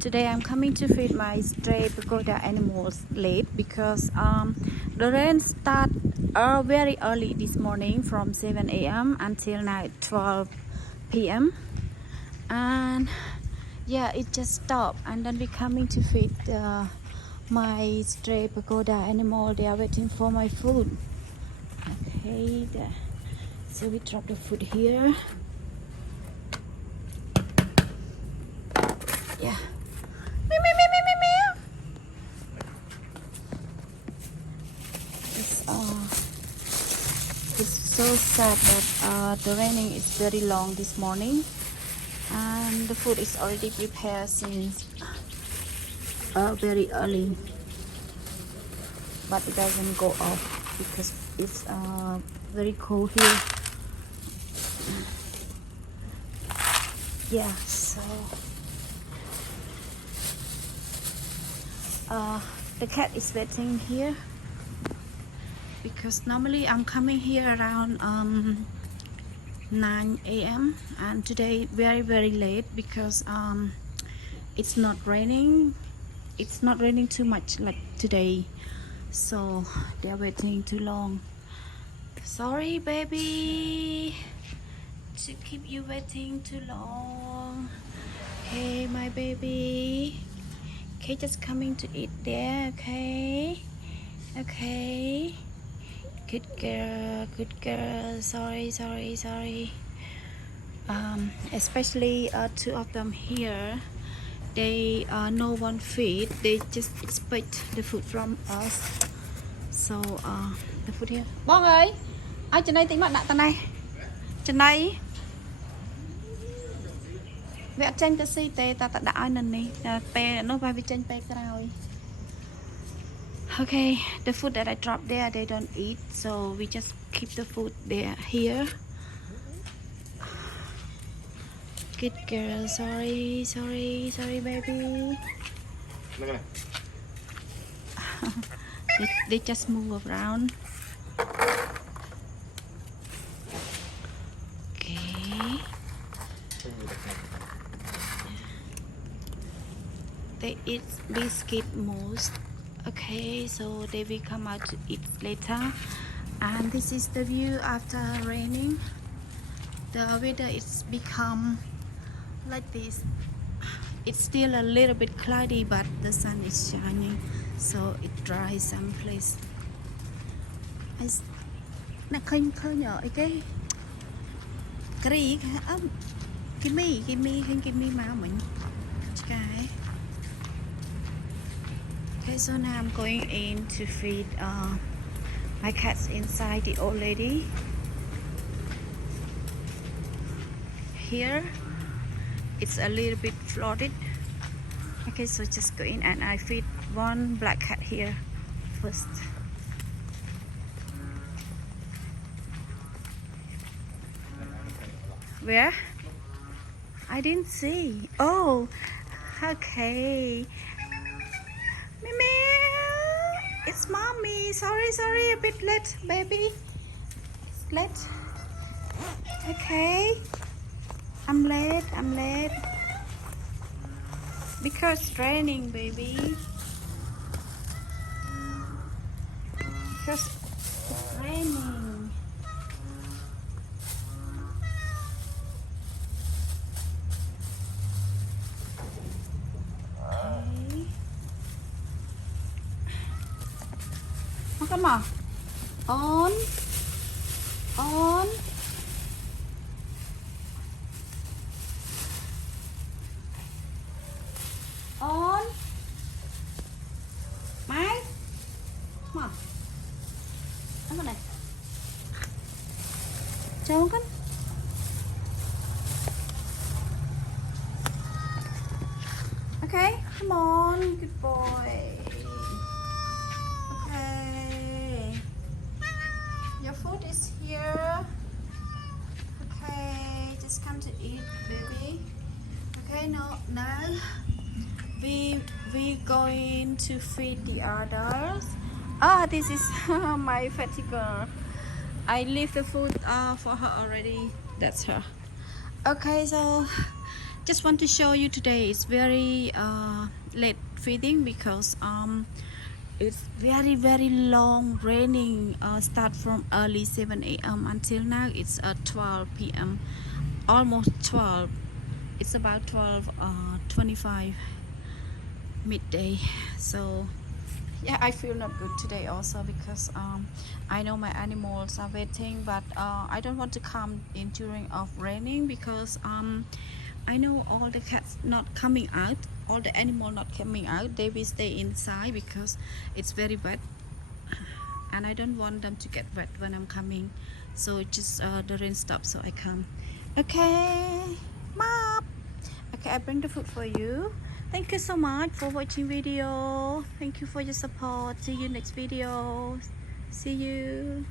Today I'm coming to feed my stray pagoda animals late because the rain start very early this morning from 7 a.m. until now 12 p.m. and yeah, it just stopped, and then we coming to feed my stray pagoda animal. They are waiting for my food. Okay, so we drop the food here. Yeah. Meow, meow, meow, meow, meow. It's so sad that the raining is very long this morning, and the food is already prepared since very early, but it doesn't go off because it's very cold here. Yeah, so the cat is waiting here because normally I'm coming here around 9 a.m. and today very late because it's not raining. It's not raining too much like today, so they're waiting too long. Sorry, baby, to keep you waiting too long. Hey, my baby. Okay, just coming to eat there. Okay, okay. Good girl, good girl. Sorry. Especially two of them here. They no one feed. They just expect the food from us. So the food here. Bong ơi, ai trên đây tính bạn đặt tận này. Trên đây. Vẽ tranh ta si tê ta đã ai nè nè. Pe nó vai vi tranh pe rồi. Okay, the food that I dropped there, they don't eat, so we just keep the food there here. Good girl. Sorry, baby. they just move around. Okay. They eat biscuit most. Okay, so they will come out to eat later. And this is the view after raining. The weather is become like this. It's still a little bit cloudy, but the sun is shining, so it dries some place. Nè khơi nhỏ cái kri give me mau mình cái. Okay, so now I'm going in to feed my cats inside the old lady. Here it's a little bit flooded. Okay, so just go in and I feed one black cat here first. Where? I didn't see. Oh, okay. Meow. It's mommy. Sorry, a bit late, baby. It's late. Okay. I'm late. Because it's raining, baby. Because it's raining. Okay. Come on. On. On. Mike. Come on. Come on đây. Trông con. Okay, come on, good boy. Okay. Your food is here. Okay, just come to eat, baby. Okay, now we going to feed the others. This is my fatty girl. I leave the food for her already. That's her. Okay, so just want to show you today it's very late feeding because it's very long raining, start from early 7 a.m. until now it's 12 p.m. almost 12. It's about 12:25 midday. So yeah, I feel not good today also because I know my animals are waiting, but I don't want to come in during of raining because I know all the cats not coming out, all the animal not coming out, they will stay inside because it's very wet and I don't want them to get wet when I'm coming. So just the rain stops so I come. Okay, Mom. Okay, I bring the food for you. Thank you so much for watching video. Thank you for your support. See you next video. See you.